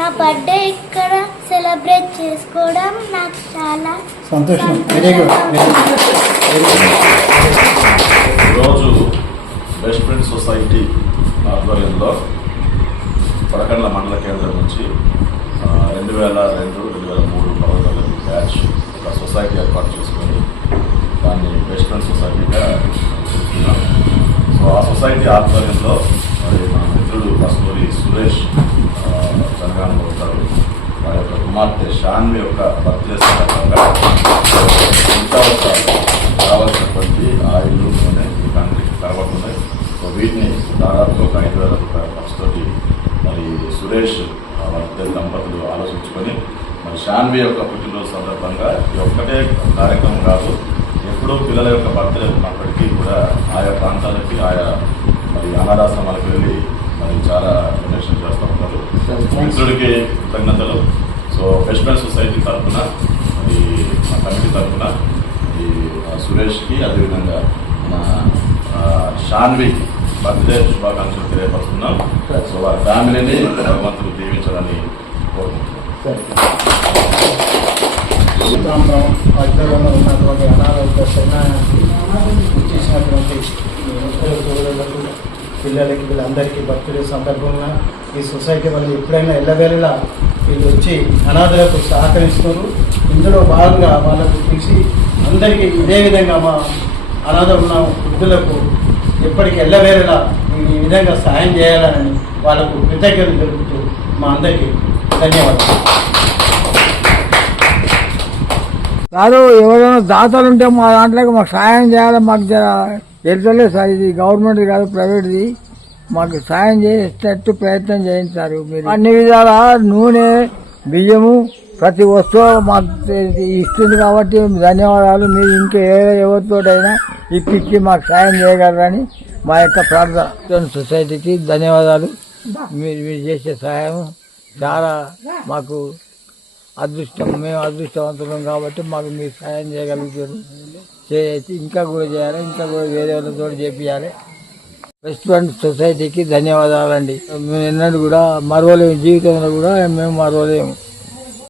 నా బర్త్డే ఇక్కడ సెలబ్రేట్ చేసుకోవడం నాకు చాలా సంతోషం. వెరీ గుడ్ ఈరోజు బెస్ట్ ఫ్రెండ్ సొసైటీ ఆధ్వర్యంలో పడకండ్ల మండల కేంద్రం నుంచి రెండు వేల రెండు రెండు వేల మూడు పర్వతాల బ్యాచ్ ఒక సొసైటీ ఏర్పాటు చేసుకొని దాన్ని బెస్ట్ ఫ్రెండ్ సొసైటీగా చూస్తున్నాం. సో ఆ సొసైటీ ఆధ్వర్యంలో మరి మా మిత్రుడు కస్తూరి సురేష్ ఆ, జనగానలో ఉంటారు వారి యొక్క కుమార్తె షాన్వి యొక్క బర్త్డే సందర్భంగా కావాల్సినటువంటి ఆయిల్ నూనె ఇలాంటి సో వీటిని దాదాపు ఒక ఐదు వేల రూపాయల ఖర్చుతోటి మరి సురేష్ వారిద్దరు దంపతులు ఆలోచించుకొని మరి షాన్వి యొక్క పుట్టినరోజు సందర్భంగా ఇది ఒక్కటే కార్యక్రమం కాదు ఎప్పుడూ పిల్లల యొక్క బర్త్డే ఉన్నప్పటికీ కూడా ఆయా ప్రాంతాలకి ఆయా మరి అనాథాశ్రమాలకు వెళ్ళి మరి చాలా డొనేషన్ చేస్తూ ఉంటారు. మిత్రుడికి కృతజ్ఞతలు. ఫ్రెండ్ సొసైటీ తరఫున మరి మా కమిటీ తరఫున ఈ సురేష్కి అదేవిధంగా ఆ, షాన్వి బర్త్డే శుభాకాంక్షలు తెలియపరుస్తున్నాం. సో వారి ఫ్యామిలీని భగవంతుడు దీవించాలని కోరుకుంటున్నాం. ఉన్నటువంటి అనారోగ్య చేసినటువంటి ఈ పిల్లలకి వీళ్ళందరికీ బర్త్డే సందర్భంగా ఈ సొసైటీ వాళ్ళు ఎప్పుడైనా ఎల్లవేళలా వీళ్ళు వచ్చి అనాథలకు సహకరిస్తున్నారు. ఇందులో భాగంగా వాళ్ళకు పిలిచి అందరికీ ఇదే విధంగా మా అనాథ ఉన్న వృద్ధులకు ఎప్పటికీ ఎల్లవేళలా ఈ విధంగా సహాయం చేయాలని వాళ్ళకు కృతజ్ఞతలు జరుపుతూ మా అందరికీ ధన్యవాదాలు. కాదు ఎవరైనా దాతలు ఉంటే మా దాంట్లోకి మాకు సాయం చేయాలి మాకు తెలుసలేదు సార్ ఇది గవర్నమెంట్ కాదు ప్రైవేట్ది. మాకు సాయం చేసేటట్టు ప్రయత్నం చేయించారు మీరు. అన్ని విధాల నూనె బియ్యము ప్రతి వస్తువు మాకు ఇస్తుంది కాబట్టి ధన్యవాదాలు. మీరు ఇంకా ఏ ఎవరితోటైనా ఇప్పించి మాకు సాయం చేయగలరని మా యొక్క ప్రార్థన సొసైటీకి ధన్యవాదాలు. మీరు మీరు చేసే సహాయం చాలా మాకు అదృష్టం. మేము అదృష్టవంతులం కాబట్టి మాకు మీరు సాయం చేయగలుగుతారు చేసి ఇంకా కూడా చేయాలి ఇంకా కూడా వేరే వాళ్ళతో చేపించాలి రెస్టారెంట్ సొసైటీకి ధన్యవాదాలండి. మేము ఎన్నడూ కూడా మరవలేము. జీవితంలో కూడా మేము మరవలేము.